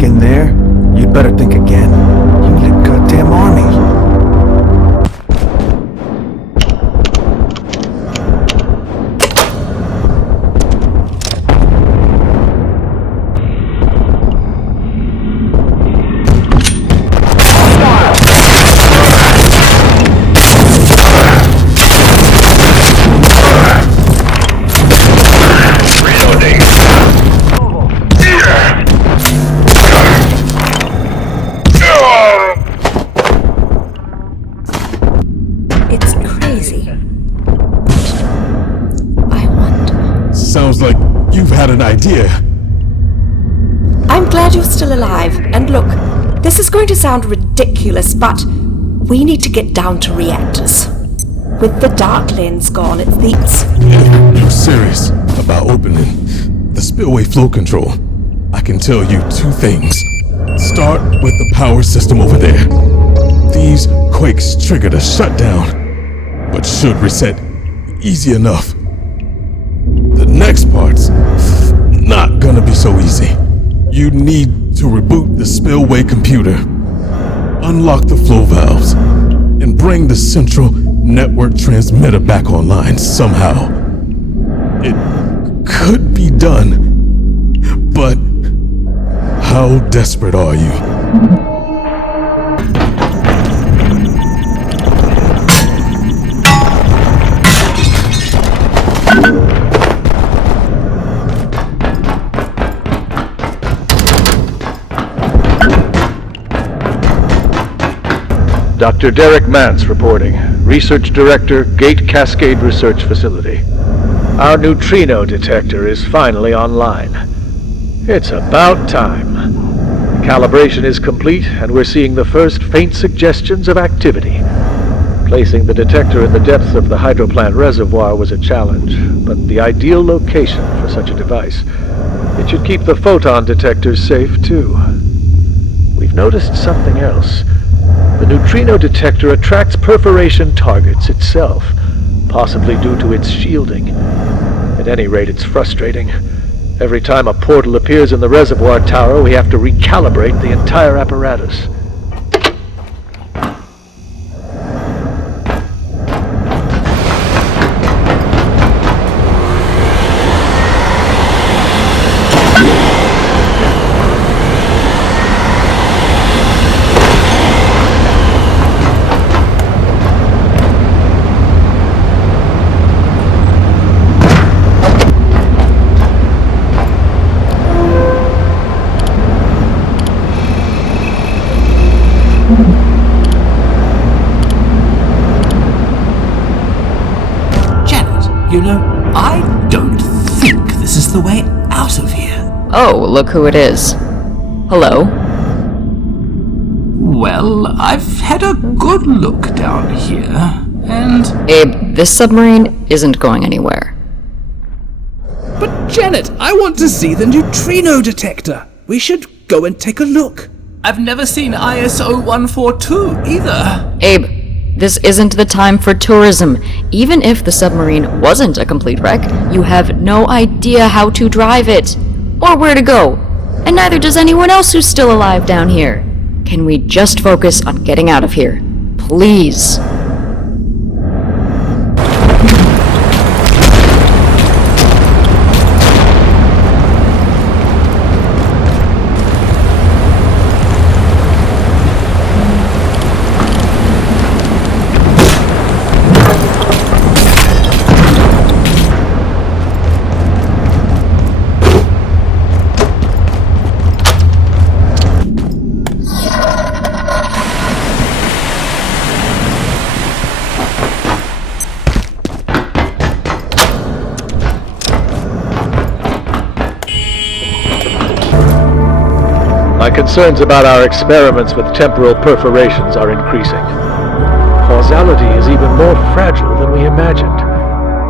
back in there, you'd better think again. You need a goddamn army. Sounds like you've had an idea. I'm glad you're still alive. And look, this is going to sound ridiculous, but we need to get down to reactors. With the dark lens gone, it's the... If you're serious about opening the spillway flow control, I can tell you two things. Start with the power system over there. These quakes triggered a shutdown, but should reset easy enough. The next part's not gonna be so easy. You need to reboot the spillway computer, unlock the flow valves, and bring the central network transmitter back online somehow. It could be done, but how desperate are you? Dr. Derek Mance reporting, Research Director, Gate Cascade Research Facility. Our neutrino detector is finally online. It's about time. Calibration is complete, and we're seeing the first faint suggestions of activity. Placing the detector in the depths of the hydroplant reservoir was a challenge, but the ideal location for such a device. It should keep the photon detectors safe, too. We've noticed something else. The neutrino detector attracts perforation targets itself, possibly due to its shielding. At any rate, it's frustrating. Every time a portal appears in the reservoir tower, we have to recalibrate the entire apparatus. You know, I don't think this is the way out of here. Oh, look who it is. Hello? Well, I've had a good look down here, and... Abe, this submarine isn't going anywhere. But Janet, I want to see the neutrino detector. We should go and take a look. I've never seen ISO 142 either. Abe, this isn't the time for tourism. Even if the submarine wasn't a complete wreck, you have no idea how to drive it, or where to go. And neither does anyone else who's still alive down here. Can we just focus on getting out of here? Please. My concerns about our experiments with temporal perforations are increasing. Causality is even more fragile than we imagined.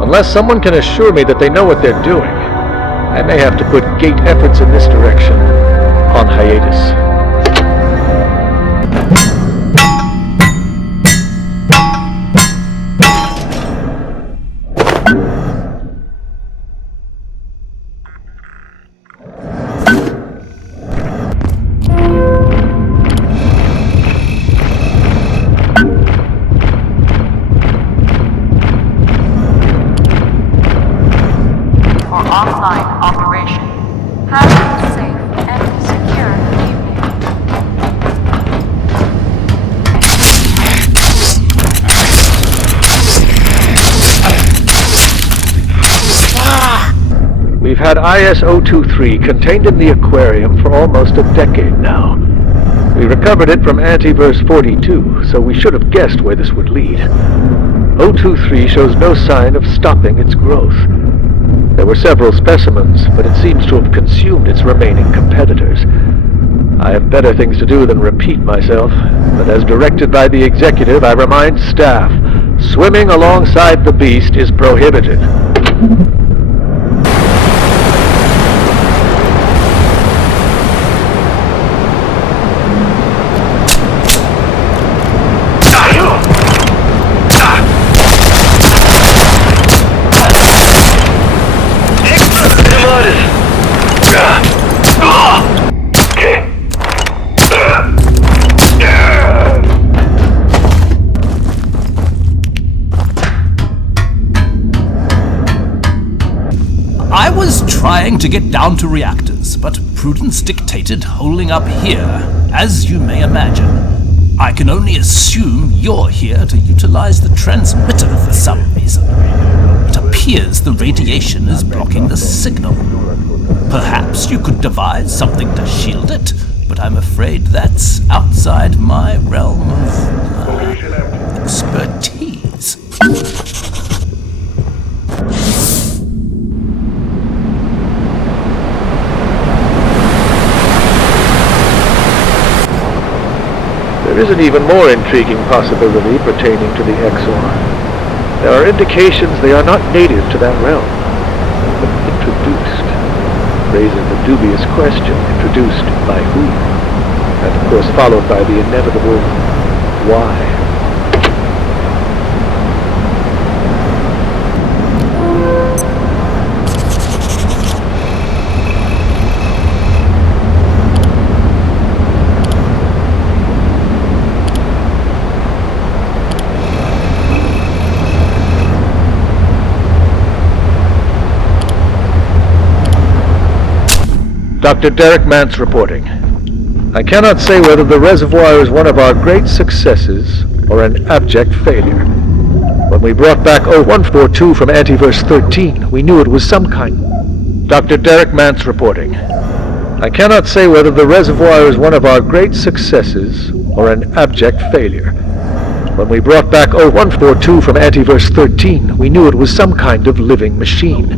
Unless someone can assure me that they know what they're doing, I may have to put Gate efforts in this direction on hiatus. We've had IS-023 contained in the aquarium for almost a decade now. We recovered it from Antiverse 42, so we should have guessed where this would lead. 023 shows no sign of stopping its growth. There were several specimens, but it seems to have consumed its remaining competitors. I have better things to do than repeat myself, but as directed by the executive, I remind staff, swimming alongside the beast is prohibited. I was trying to get down to reactors, but prudence dictated holding up here, as you may imagine. I can only assume you're here to utilize the transmitter for some reason. It appears the radiation is blocking the signal. Perhaps you could devise something to shield it, but I'm afraid that's outside my realm of expertise. There is an even more intriguing possibility pertaining to the XOR. There are indications they are not native to that realm, but introduced, raising the dubious question, introduced by who? And of course followed by the inevitable why. Dr. Derek Mance reporting. I cannot say whether the reservoir is one of our great successes or an abject failure. When we brought back 0142 from Antiverse 13, we knew it was some kind. Dr. Derek Mance reporting. I cannot say whether the reservoir is one of our great successes or an abject failure. When we brought back 0142 from Antiverse 13, we knew it was some kind of living machine.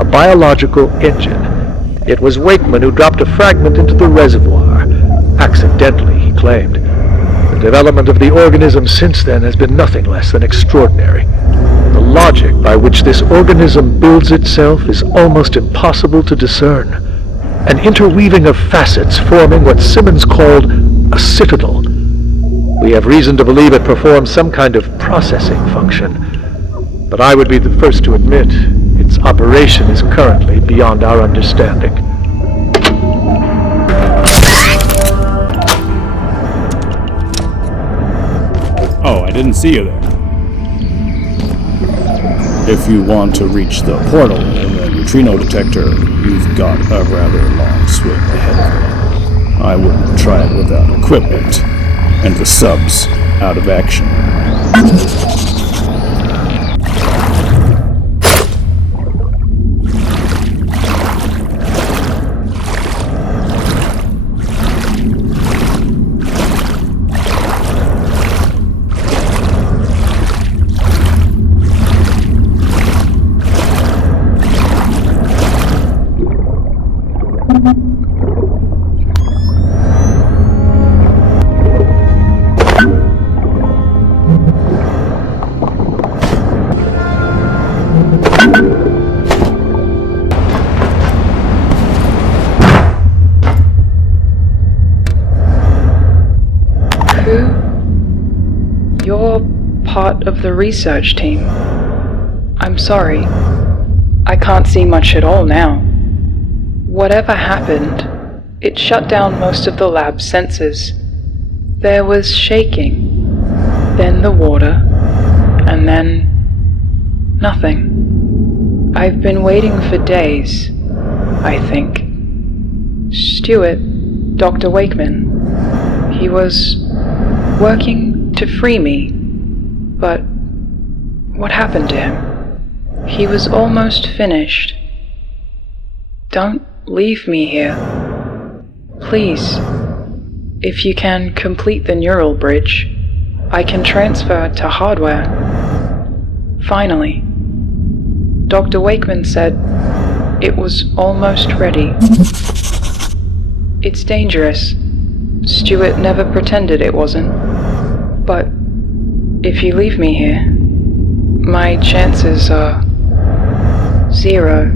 A biological engine. It was Wakeman who dropped a fragment into the reservoir. Accidentally, he claimed. The development of the organism since then has been nothing less than extraordinary. The logic by which this organism builds itself is almost impossible to discern. An interweaving of facets forming what Simmons called a citadel. We have reason to believe it performs some kind of processing function. But I would be the first to admit its operation is currently beyond our understanding. Oh, I didn't see you there. If you want to reach the portal and the neutrino detector, you've got a rather long swim ahead of you. I wouldn't try it without equipment, and the sub's out of action. You're part of the research team. I'm sorry. I can't see much at all now. Whatever happened, it shut down most of the lab's sensors. There was shaking, then the water, and then nothing. I've been waiting for days, I think. Stuart, Dr. Wakeman, he was working to free me, but what happened to him? He was almost finished. Don't leave me here. Please. If you can complete the neural bridge, I can transfer to hardware. Finally. Dr. Wakeman said it was almost ready. It's dangerous. Stuart never pretended it wasn't. But if you leave me here, my chances are 0.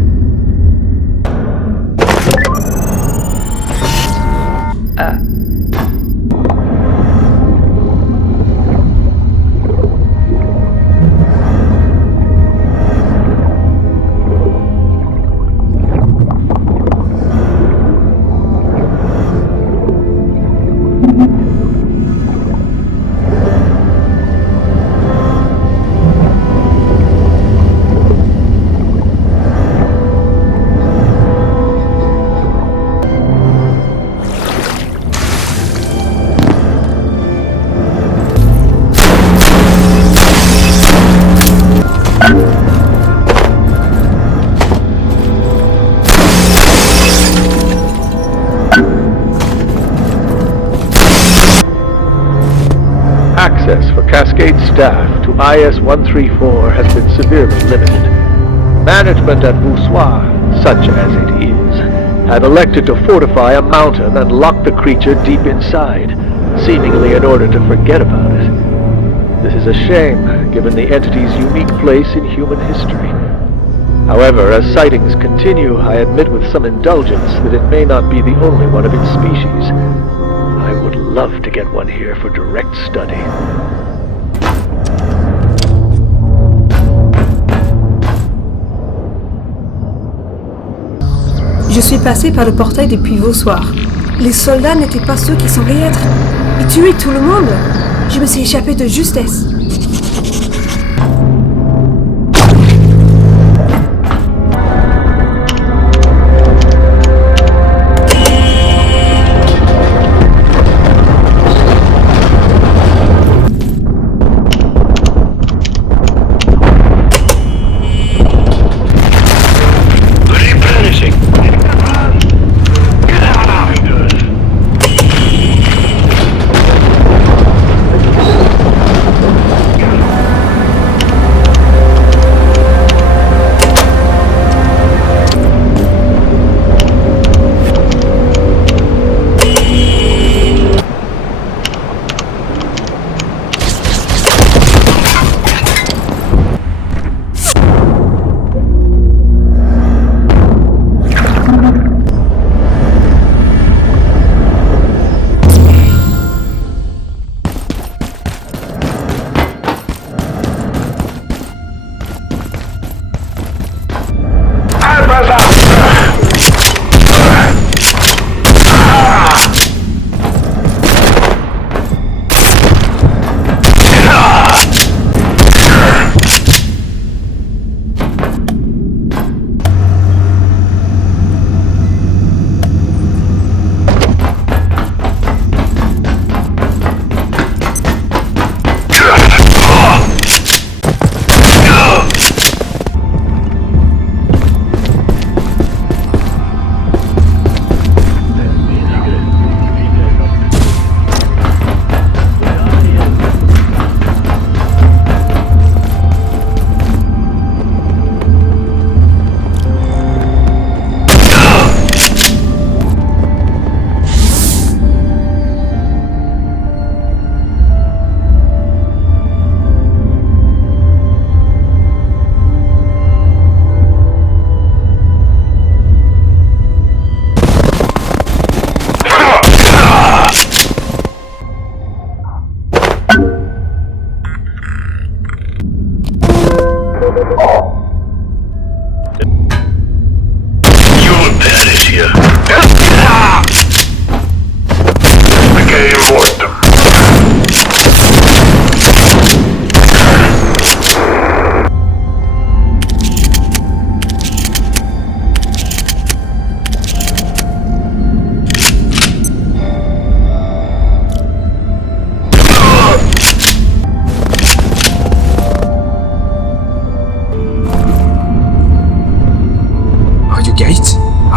Access for Cascade staff to IS-134 has been severely limited. Management at Voussoir, such as it is, have elected to fortify a mountain and lock the creature deep inside, seemingly in order to forget about it. This is a shame, given the entity's unique place in human history. However, as sightings continue, I admit with some indulgence that it may not be the only one of its species. I would love to get one here for direct study. Je suis passé par le portail depuis Voussoir. Les soldats n'étaient pas ceux qui semblaient être. Ils tuaient tout le monde. Je me suis échappé de justesse.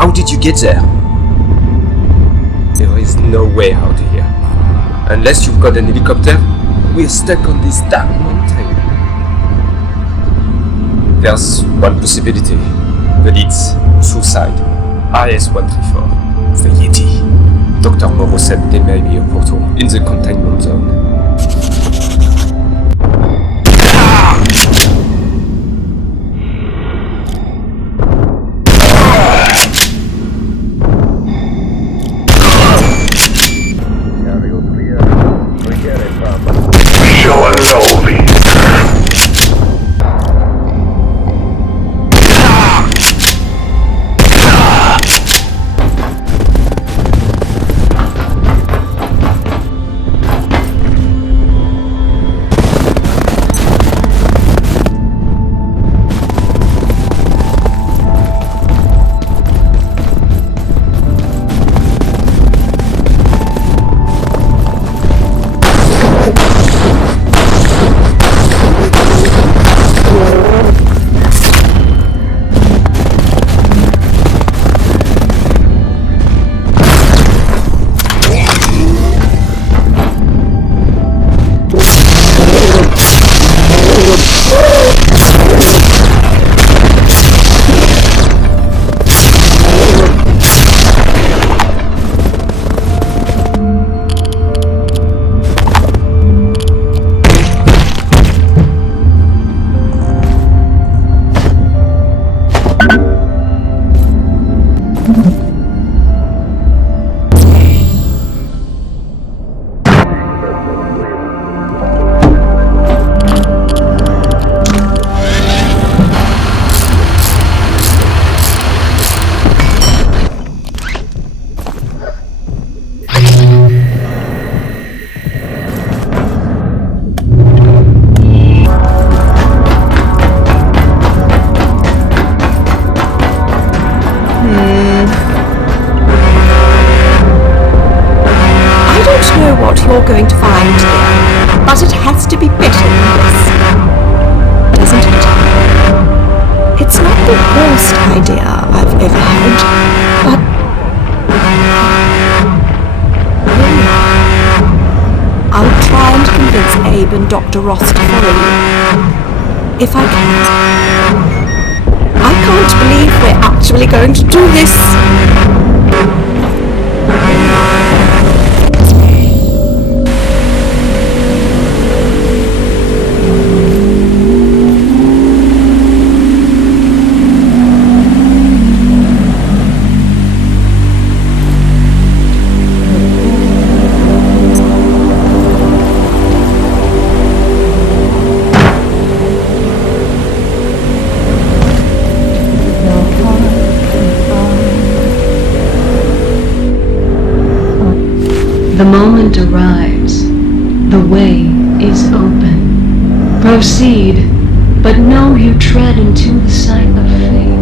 How did you get there? There is no way out here. Unless you've got an helicopter, we're stuck on this dark mountain. There's one possibility, but it's suicide. RS-134, the Yeti. Dr. Moreau said there may be a portal in the containment zone. You're going to find here, but it has to be better than this, doesn't it? It's not the worst idea I've ever had, but I'll try and convince Abe and Dr. Ross to follow you, if I can. I can't believe we're actually going to do this. The moment arrives. The way is open. Proceed, but know you tread into the sight of fate.